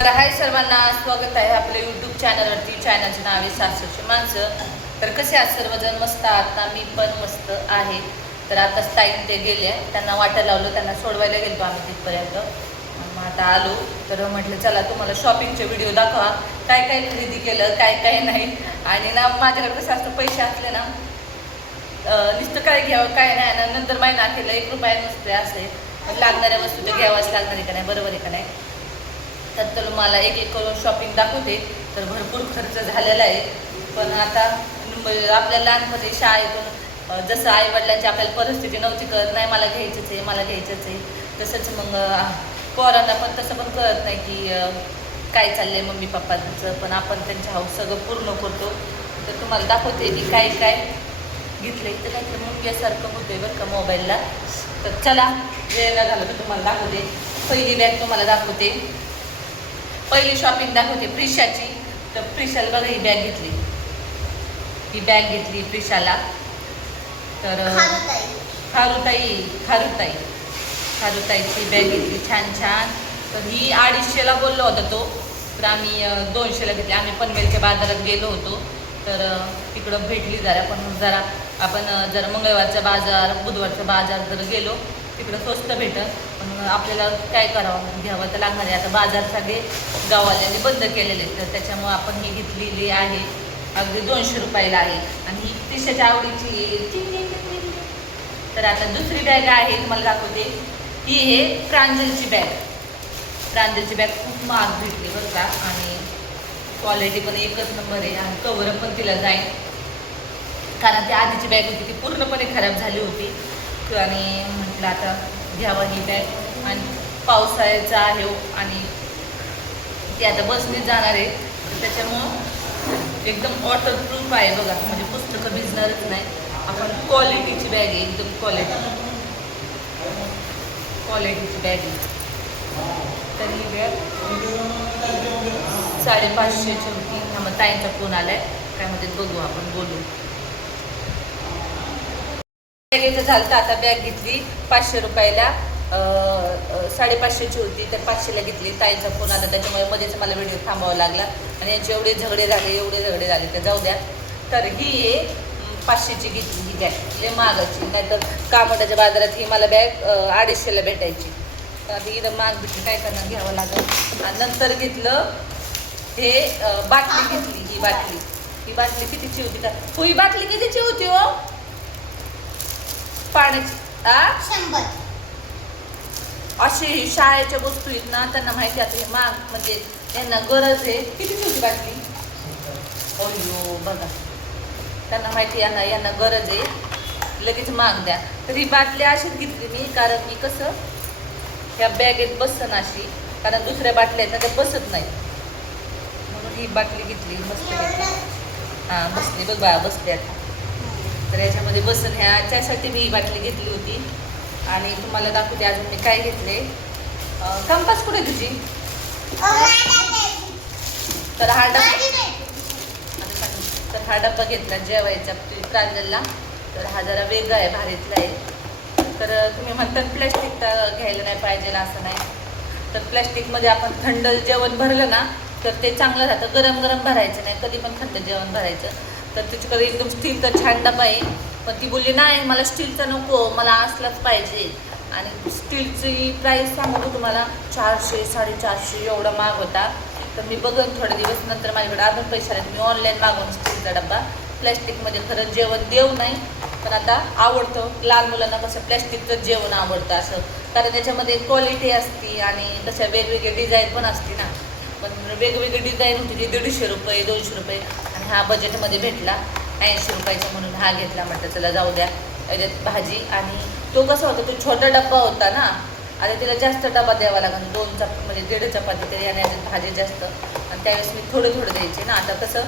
तर हाय सर्वांना स्वागत आहे आपल्या यूट्यूब चॅनलवरती. चॅनलचे नाव आहे सासूची माणसं. तर कसे आहात सर्वजण? मस्त आहात ना? मी पण मस्त आहे. तर आता ताईन ते गेले, त्यांना वाटायला लावलं, त्यांना सोडवायला गेलो आम्ही तिथपर्यंत. मग आता आलो तर म्हटलं चला तुम्हाला शॉपिंगचे व्हिडिओ दाखवा, काय काय खरेदी केलं, काय काय नाही. आणि ना माझ्याकडे कसं असतं, पैसे असले ना नुसतं काय घ्यावं काय नाही ना, नंतर महिना केलं 1 रुपया नसते असे. लागणाऱ्या वस्तू तर घ्यावाच लागणार आहे का नाही, बरोबर आहे का नाही? तर मला एक एक करून शॉपिंग दाखवते. तर भरपूर खर्च झालेला आहे. पण आता आपल्या लहानपणी शाळेतून जसं आईवडिलांची आपल्याला परिस्थिती नव्हती, कळत नाही मला घ्यायचंच आहे मला घ्यायचंच आहे, तसंच मग पोरांना पण तसं पण कळत नाही की काय चाललंय मम्मी पप्पांचं. पण आपण त्यांच्या हाऊस सगळं पूर्ण करतो. तर तुम्हाला दाखवते की काय काय घेतलं. तर काहीतरी मुंग्यासारखं होतंय बरं का मोबाईलला. तर चला वेळ न झालं तर तुम्हाला दाखवते. पहिली बॅग तुम्हाला दाखवते. पहिली शॉपिंग दाखवते प्रिशाची. तर प्रिशाला बघा ही बॅग घेतली, ही बॅग घेतली प्रिशाला. तर खारुताईची बॅग घेतली छान छान. तर ही 250ला बोललो होता तो, तर आम्ही 200ला घेतली. आम्ही पनवेलच्या बाजारात गेलो होतो, तर तिकडं भेटली जरा. पण जरा आपण जर मंगळवारचा बाजार बुधवारचा बाजार जर गेलो तिकडं स्वस्त भेटत. पण आपल्याला काय करावं, घ्यावं तर लागणार आहे. आता बाजार सगळे गाववाल्यांनी बंद केलेले, तर त्याच्यामुळं आपण ही घेतलेली आहे. अगदी 200 रुपयाला आहे आणि ही तिशाच्या आवडीची. तर आता दुसरी बॅग आहे तुम्हाला दाखवते. ही आहे प्रांजलची बॅग. प्रांजलची बॅग खूप महाग भेटली बरं का, आणि क्वालिटी पण एकच नंबर आहे. आणि कवर पण तिला जाईल, कारण ती आधीची बॅग होती ती पूर्णपणे खराब झाली होती. आणि म्हटलं आता घ्यावं ही बॅग. आणि पावसाळ्याचा आहे आणि ती आता बसने जाणार आहे, तर त्याच्यामुळं एकदम वॉटरप्रूफ आहे बघा. म्हणजे पुस्तकं भिजणारच नाही. आपण क्वालिटीची बॅग आहे, एकदम क्वालिटीची बॅग आहे. तर ही बॅग 550ची होती. मग ताईंचा फोन आलाय, काय म्हणते बघू, आपण बोलू. बॅगेचं झालं तर आता बॅग घेतली 500 रुपयाला. 550ची होती, तर 500ला घेतली. ताईचा फोन आला, त्याच्यामुळे मध्येच मला व्हिडिओ थांबावा लागला. आणि यांचे एवढे झगडे झाले तर जाऊ द्या. तर ही 500ची घेतली ही बॅग, लय महागाची. नाहीतर कामोड्याच्या बाजारात ही मला बॅग 250ला भेटायची. तर आता इथं महाग भेटली, काय करणार, घ्यावं लागलं. आणि नंतर घेतलं हे बाटली घेतली. ही बाटली कितीची होती का? ही बाटली कितीची होती हो पाण्याची? 100. अशी शाळेच्या वस्तू आहेत ना, त्यांना माहिती आता हे महाग म्हणजे यांना गरज आहे. कितीची होती बाटली? अयो बघा, त्यांना माहिती यांना गरज आहे, लगेच महाग द्या. तर ही बाटली अशीच घेतली मी, कारण मी कसं ह्या बॅगेत बसन अशी, कारण दुसऱ्या बाटल्या आहेत ना त्या बसत नाही, म्हणून ही बाटली घेतली. मस्त घेतली. हां बसली बघ बा, बसली आता. तर याच्यामध्ये बसन ह्याच्यासाठी मी ही बाटली घेतली होती. आणि तुम्हाला दाखवते अजून मी काय घेतले. कंपास कुठे तुझी? तर हा डब्बा घेतला जेवायचा प्रांजलला. तर हा जरा वेगळा आहे, भारीतला आहे. तर तुम्ही म्हणतात प्लॅस्टिक तर घ्यायला नाही पाहिजे, असं नाही. तर प्लॅस्टिकमध्ये आपण थंड जेवण भरलं ना तर ते चांगलं राहतं. गरम गरम भरायचं नाही, कधी पण थंड जेवण भरायचं. तर त्याच्याकडे एकदम स्टीलचा छान डबा आहे. पण ती बोलली नाही मला स्टीलचा नको, मला असलाच पाहिजे. आणि स्टीलची प्राईस सांगू तुम्हाला 400 450 एवढा महाग होता. तर मी बघन थोडे दिवस नंतर, माझ्याकडे अजून पैसे आले, मी ऑनलाईन मागवून स्टीलचा डबा. प्लॅस्टिकमध्ये खरंच जेवण देऊ नाही, पण आता आवडतं लहान मुलांना कसं प्लॅस्टिकचं जेवण आवडतं असं, कारण त्याच्यामध्ये क्वालिटी असते आणि तशा वेगवेगळी डिझाईन पण असते ना. पण वेगवेगळी डिझाईन होती ती 150 रुपये 200 रुपये. आणि हा बजेटमध्ये भेटला 80 रुपयाचा, म्हणून हा घेतला. म्हटलं चला जाऊ द्या. त्याच्यात भाजी, आणि तो कसा होता, तो छोटा डब्बा होता ना, आणि तिला जास्त डबा द्यावा लागला. 2 म्हणजे 1.5 चपाती तरी, आणि याच्यात भाजी जास्त. आणि त्यावेळेस मी थोडं द्यायचे ना. आता कसं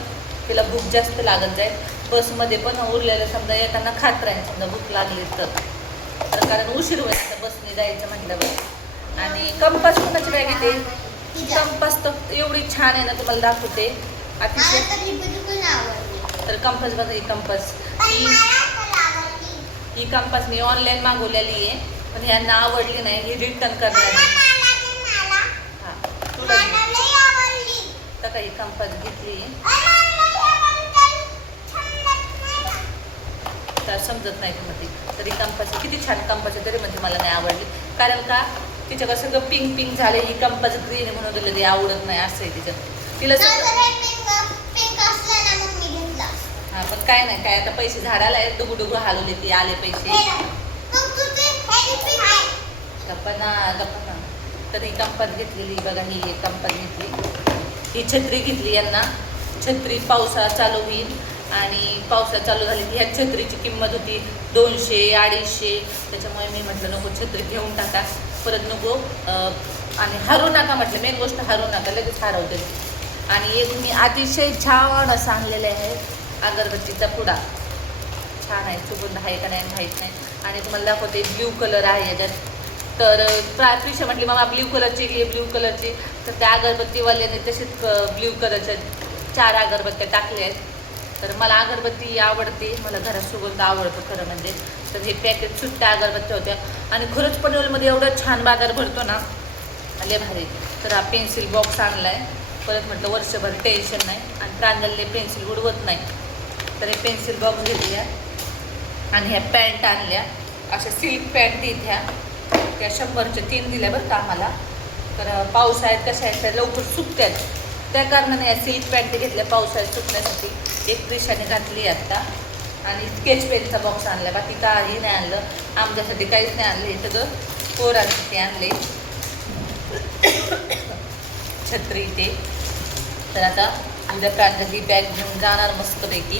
तिला भूक जास्त लागत जाईल. बसमध्ये पण उरलेलं समजा येताना खात राहील, समजा भूक लागली तर कारण उशीर होईल आता बसने जायचं म्हटल्यावर. आणि कंपास कोणाची बॅग येते? कंपास तर एवढी छान आहे ना, तुम्हाला दाखवते अतिशय. तर कंपास बघा, ही कंपास ही कंपास मी ऑनलाईन मागवलेली आहे, पण ह्यांना आवडली नाही, ही रिटर्न करणार आहे. हां तुला बघा ही कंपास घेतली तर समजत नाही ती तरी कंपास किती छान कंपास आहे तरी म्हणजे मला नाही आवडली कारण का तिच्याकडे सगळं पिंक पिंक झाले ही कंपास ग्रीन आहे म्हणून तिला ते आवडत नाही असं आहे तिचं तिला हा पण काय नाही काय आता पैसे झाडाला आहेत डुगू डुगू हलवले ती आले पैसे गप्पा तर ही कंपास घेतलेली बघा ही एक कंपास घेतली ही छत्री घेतली यांना छत्री पावसाळा चालू होईल आणि पावसाळा चालू झाली की ह्या छत्रीची किंमत होती 200-250 त्याच्यामुळे मी म्हटलं नको छत्री घेऊन टाका परत नको आणि हरू नका म्हटलं मेन गोष्ट हरू नका लगेच हरवते आणि एक मी अतिशय छान असं आणलेलं आहे अगरबत्तीचा पुडा छान आहे सुगंध आहे का नाही माहीत नाही आणि तुम्हाला दाखवते ब्ल्यू कलर आहे याच्यात तर प्रात्युषा म्हटली मामा ब्ल्यू कलरची घे ब्ल्यू कलरची तर त्या अगरबत्तीवाल्याने तसेच ब्ल्यू कलरच्या 4 अगरबत्त्या टाकल्या आहेत तर मला अगरबत्ती आवडते मला घरात सुगंध आवडतो खरं म्हणजे तर हे पॅकेट सुट्ट्या अगरबत्त्या होत्या आणि खरंच पनवेलमध्ये एवढं छान बाजार भरतो ना लय भारी तर हा पेन्सिल बॉक्स आणला आहे परत म्हटलं वर्षभर टेन्शन नाही आणि प्रांजलने पेन्सिल उडवत नाही तर हे पेन्सिल बॉक्स घेतली आणि ह्या पॅन्ट आणल्या अशा सिल्क पॅन्ट इथ्या त्या 100च्या 3 दिल्या बरं का आम्हाला तर पावसाळ्यात कशा आहेत त्या लवकर सुकतात त्या कारणाने या सिल्क पॅन्ट घेतल्या पावसाळ्यात सुकण्यासाठी एक त्रिशाने घातली आत्ता आणि स्केच पेनचा बॉक्स आणला बाकी काही नाही आणलं आमच्यासाठी काहीच नाही आणलं हे सगळं पोरांसाठी आणले छत्री ते तर आता उद्या प्रांजली बॅग घेऊन जाणार मस्तपैकी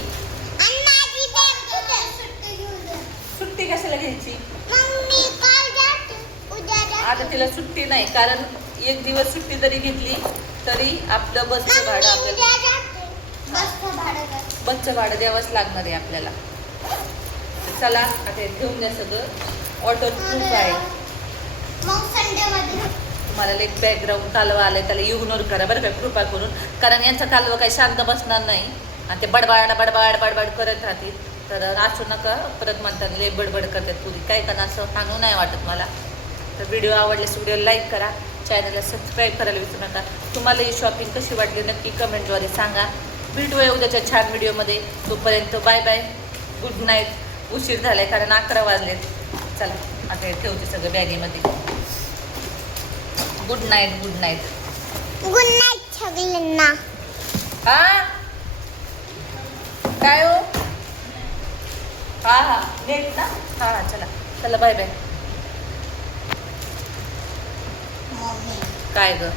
सुट्टी कशाला घ्यायची आता तिला सुट्टी नाही कारण एक दिवस सुट्टी जरी घेतली तरी आपलं बसचं भाडं आपल्याला बसचं भाडं द्यावंच लागणार आहे आपल्याला चला आता घेऊन द्या सगळं ऑटो प्रूफ आहे तुम्हाला एक बॅकग्राऊंड कालवा आलाय त्याला इग्नोर करा बरं काय कृपा करून कारण यांचा कालवा काही शांत बसणार नाही आणि ते बडबड बडबड बडबड करत राहतील तर असू नका परत म्हणतात लय बडबड करतात पुरी काय करणार असं सांगू नाही वाटत मला तर व्हिडिओ आवडल्यास व्हिडिओ लाईक करा चॅनलला सबस्क्राईब करायला विसरू नका तुम्हाला ही शॉपिंग कशी वाटली नक्की कमेंटद्वारे सांगा भेटूया उद्याच्या छान व्हिडिओमध्ये तोपर्यंत बाय बाय गुड नाईट उशीर झालाय कारण 11 वाजलेत चला आता हे ठेवते सगळं बॅगेमध्ये गुड नाईट सगळ्यांना हा काय हो हा नेट ना हा चला बाय बाय काय ग